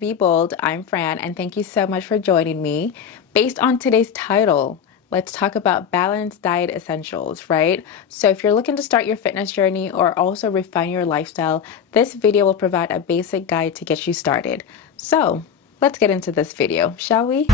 Be Bold. I'm Fran, and thank you so much for joining me. Based on today's title, let's talk about balanced diet essentials, right? So if you're looking to start your fitness journey or also refine your lifestyle, this video will provide a basic guide to get you started. So let's get into this video, shall we?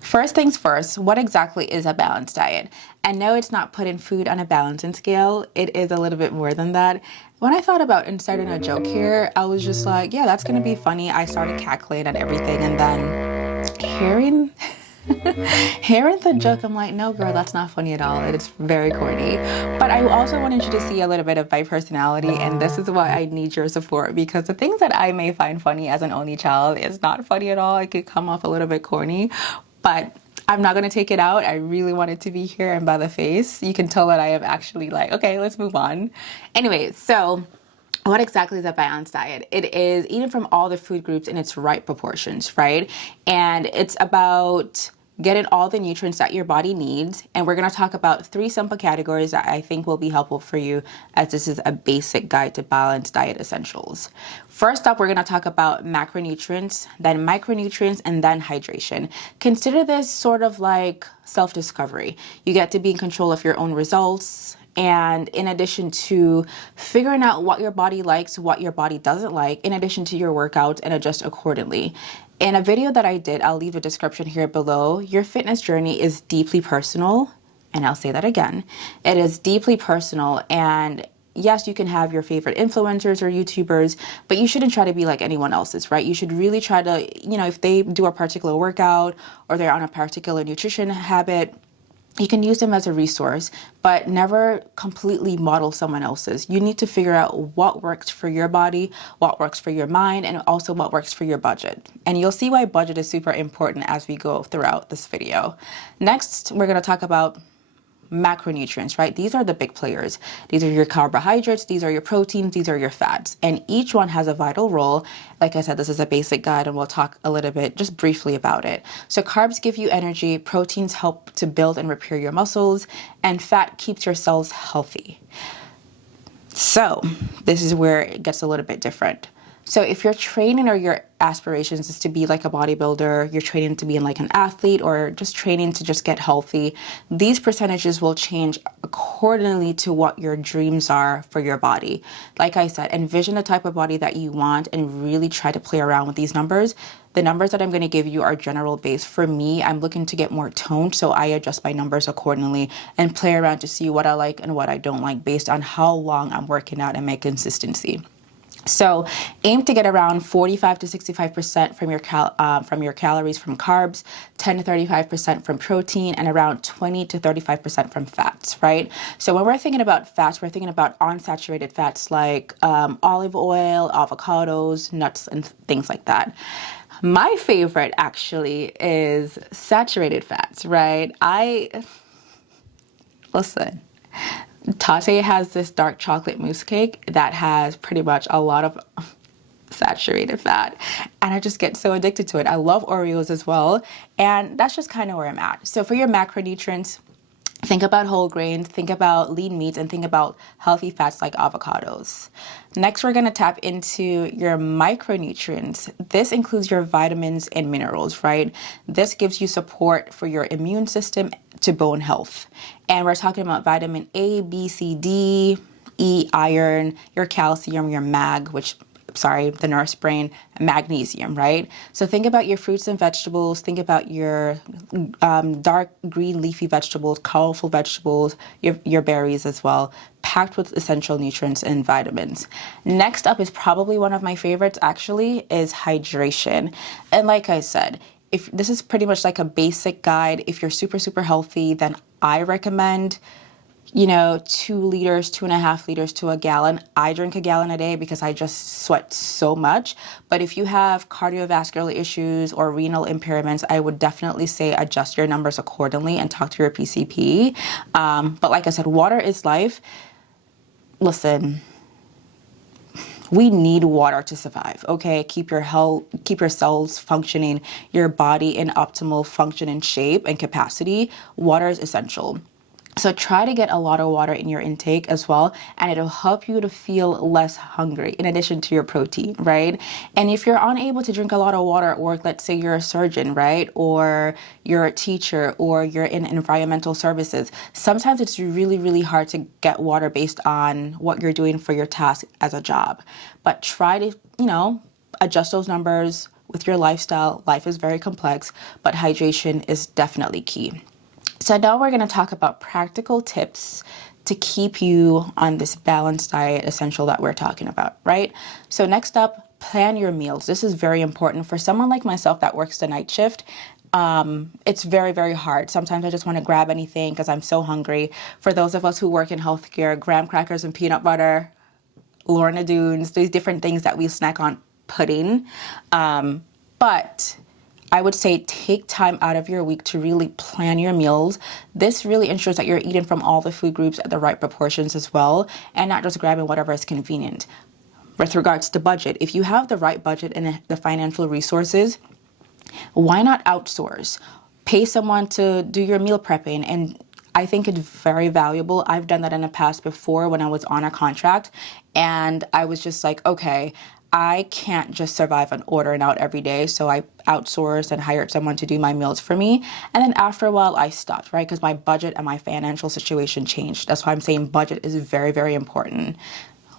First things first, what exactly is a balanced diet? And no, it's not putting food on a balancing scale. It is a little bit more than that. When I thought about inserting a joke here, I was just like, yeah, that's gonna be funny. I started cackling and everything, and then hearing the joke, I'm like, no, girl, that's not funny at all. It's very corny. But I also wanted you to see a little bit of my personality, and this is why I need your support, because the things that I may find funny as an only child is not funny at all. It could come off a little bit corny. But I'm not going to take it out. I really want it to be here, and by the face, you can tell that I am actually like, okay, let's move on. Anyway, so what exactly is a balanced diet? It is eating from all the food groups in its right proportions, right? And it's about getting all the nutrients that your body needs. And we're going to talk about 3 simple categories that I think will be helpful for you, as this is a basic guide to balanced diet essentials. First up, we're going to talk about macronutrients, then micronutrients, and then hydration. Consider this sort of like self-discovery. You get to be in control of your own results. And in addition to figuring out what your body likes, what your body doesn't like, in addition to your workouts, and adjust accordingly. In a video that I did, I'll leave a description here below, your fitness journey is deeply personal. And I'll say that again. It is deeply personal, and yes, you can have your favorite influencers or YouTubers, but you shouldn't try to be like anyone else's, right? You should really try to, if they do a particular workout or they're on a particular nutrition habit, you can use them as a resource, but never completely model someone else's. You need to figure out what works for your body, what works for your mind, and also what works for your budget. And you'll see why budget is super important as we go throughout this video. Next, we're going to talk about macronutrients, right? These are the big players. These are your carbohydrates, these are your proteins, these are your fats, and each one has a vital role. Like I said, this is a basic guide, and we'll talk a little bit just briefly about it. So carbs give you energy, proteins help to build and repair your muscles, and fat keeps your cells healthy. So this is where it gets a little bit different. So if your training or your aspirations is to be like a bodybuilder, you're training to be like an athlete, or just training to just get healthy, these percentages will change accordingly to what your dreams are for your body. Like I said, envision the type of body that you want and really try to play around with these numbers. The numbers that I'm going to give you are general based. For me, I'm looking to get more toned, so I adjust my numbers accordingly and play around to see what I like and what I don't like based on how long I'm working out and my consistency. So aim to get around 45 to 65% from your calories from carbs, 10 to 35% from protein, and around 20 to 35% from fats, right? So when we're thinking about fats, we're thinking about unsaturated fats like olive oil, avocados, nuts, and things like that. My favorite actually is saturated fats, right? Listen. Tate has this dark chocolate mousse cake that has pretty much a lot of saturated fat, and I just get so addicted to it. I love Oreos as well, and that's just kind of where I'm at. So for your macronutrients, think about whole grains, think about lean meats, and think about healthy fats like avocados. Next, we're going to tap into your micronutrients. This includes your vitamins and minerals, right? This gives you support for your immune system to bone health. And we're talking about vitamin A, B, C, D, E, iron, your calcium, your the nurse brain, magnesium, right? So think about your fruits and vegetables. Think about your dark green leafy vegetables, colorful vegetables, your berries as well, packed with essential nutrients and vitamins. Next up is probably one of my favorites, actually, is hydration. And like I said, if this is pretty much like a basic guide, if you're super, super healthy, then I recommend 2 liters, 2.5 liters to a gallon. I drink a gallon a day because I just sweat so much. But if you have cardiovascular issues or renal impairments, I would definitely say adjust your numbers accordingly and talk to your PCP. But like I said, water is life. Listen, we need water to survive, okay? Keep your cells functioning, your body in optimal function and shape and capacity. Water is essential. So try to get a lot of water in your intake as well, and it'll help you to feel less hungry in addition to your protein, right? And if you're unable to drink a lot of water at work, let's say you're a surgeon, right? Or you're a teacher, or you're in environmental services, sometimes it's really, really hard to get water based on what you're doing for your task as a job. But try to, adjust those numbers with your lifestyle. Life is very complex, but hydration is definitely key. So now we're going to talk about practical tips to keep you on this balanced diet essential that we're talking about, right? So next up, plan your meals. This is very important for someone like myself that works the night shift. It's very, very hard. Sometimes I just want to grab anything because I'm so hungry. For those of us who work in healthcare, graham crackers and peanut butter, Lorna Doones, these different things that we snack on, pudding. But I would say take time out of your week to really plan your meals. This really ensures that you're eating from all the food groups at the right proportions as well, and not just grabbing whatever is convenient. With regards to budget, if you have the right budget and the financial resources, why not outsource? Pay someone to do your meal prepping, and I think it's very valuable. I've done that in the past before when I was on a contract, and I was just like, okay, I can't just survive on ordering out every day. So I outsourced and hired someone to do my meals for me. And then after a while, I stopped, right? Because my budget and my financial situation changed. That's why I'm saying budget is very, very important.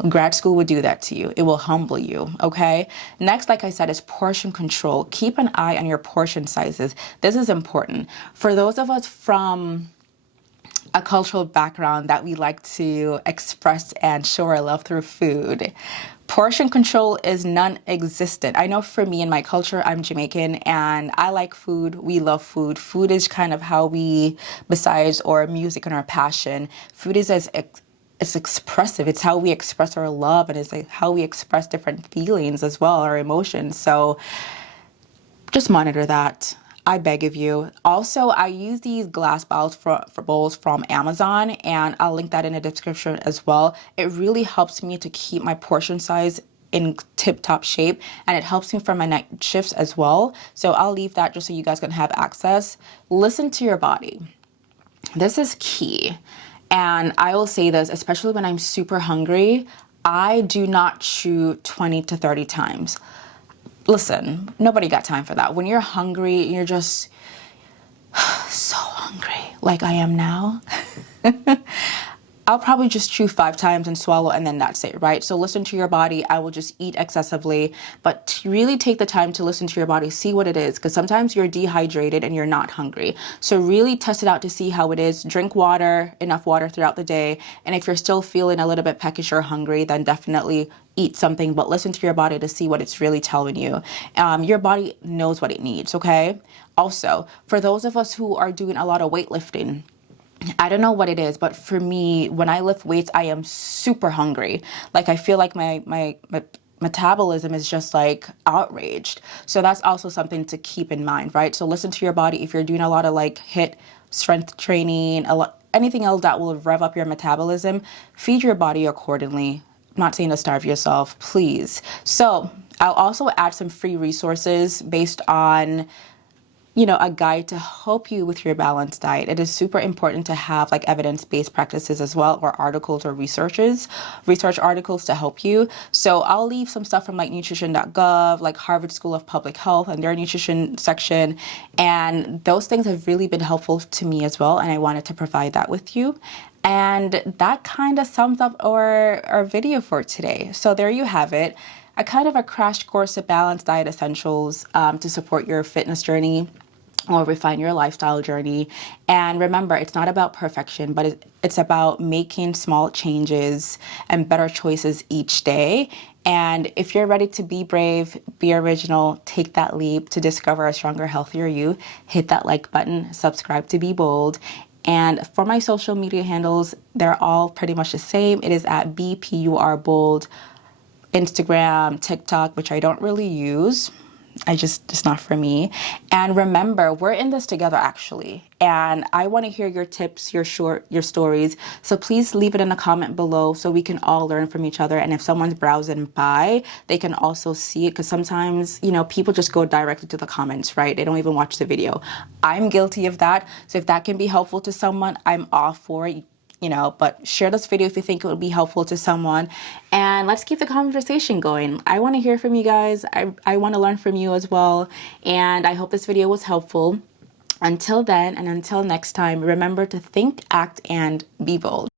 Grad school would do that to you. It will humble you, okay? Next, like I said, is portion control. Keep an eye on your portion sizes. This is important. For those of us from a cultural background that we like to express and show our love through food, portion control is non-existent. I know for me in my culture, I'm Jamaican and I like food. We love food. Food is kind of how we, besides our music and our passion, food is it's expressive. It's how we express our love, and it's like how we express different feelings as well, our emotions. So just monitor that. I beg of you. Also, I use these glass bowls for bowls from Amazon, and I'll link that in the description as well. It really helps me to keep my portion size in tip-top shape, and it helps me for my night shifts as well. So I'll leave that just so you guys can have access. Listen to your body. This is key. And I will say this, especially when I'm super hungry, I do not chew 20 to 30 times. Listen, nobody got time for that. When you're hungry, you're just so hungry, like I am now. I'll probably just chew 5 times and swallow, and then that's it, right? So listen to your body. I will just eat excessively, but really take the time to listen to your body, see what it is, because sometimes you're dehydrated and you're not hungry. So really test it out to see how it is. Drink water, enough water throughout the day. And if you're still feeling a little bit peckish or hungry, then definitely eat something, but listen to your body to see what it's really telling you. Your body knows what it needs, okay? Also, for those of us who are doing a lot of weightlifting, I don't know what it is, but for me, when I lift weights, I am super hungry. Like I feel like my metabolism is just like outraged. So that's also something to keep in mind, right? So listen to your body. If you're doing a lot of like HIIT strength training, anything else that will rev up your metabolism, feed your body accordingly. I'm not saying to starve yourself, please. So I'll also add some free resources based on a guide to help you with your balanced diet. It is super important to have like evidence-based practices as well, or articles or research articles to help you. So I'll leave some stuff from like nutrition.gov, like Harvard School of Public Health and their nutrition section. And those things have really been helpful to me as well. And I wanted to provide that with you. And that kind of sums up our video for today. So there you have it. A kind of a crash course of balanced diet essentials to support your fitness journey or refine your lifestyle journey. And remember, it's not about perfection, but it's about making small changes and better choices each day. And if you're ready to be brave, be original, take that leap to discover a stronger, healthier you, hit that like button, subscribe to Be Bold. And for my social media handles, they're all pretty much the same. It is at BPUR Bold, Instagram, TikTok, which I don't really use. It's not for me. And remember, we're in this together actually. And I want to hear your tips, your stories. So please leave it in a comment below so we can all learn from each other. And if someone's browsing by, they can also see it, because sometimes, people just go directly to the comments, right? They don't even watch the video. I'm guilty of that. So if that can be helpful to someone, I'm all for it. But share this video if you think it would be helpful to someone, and let's keep the conversation going. I want to hear from you guys. I want to learn from you as well, and I hope this video was helpful. Until then, and until next time, remember to think, act, and be bold.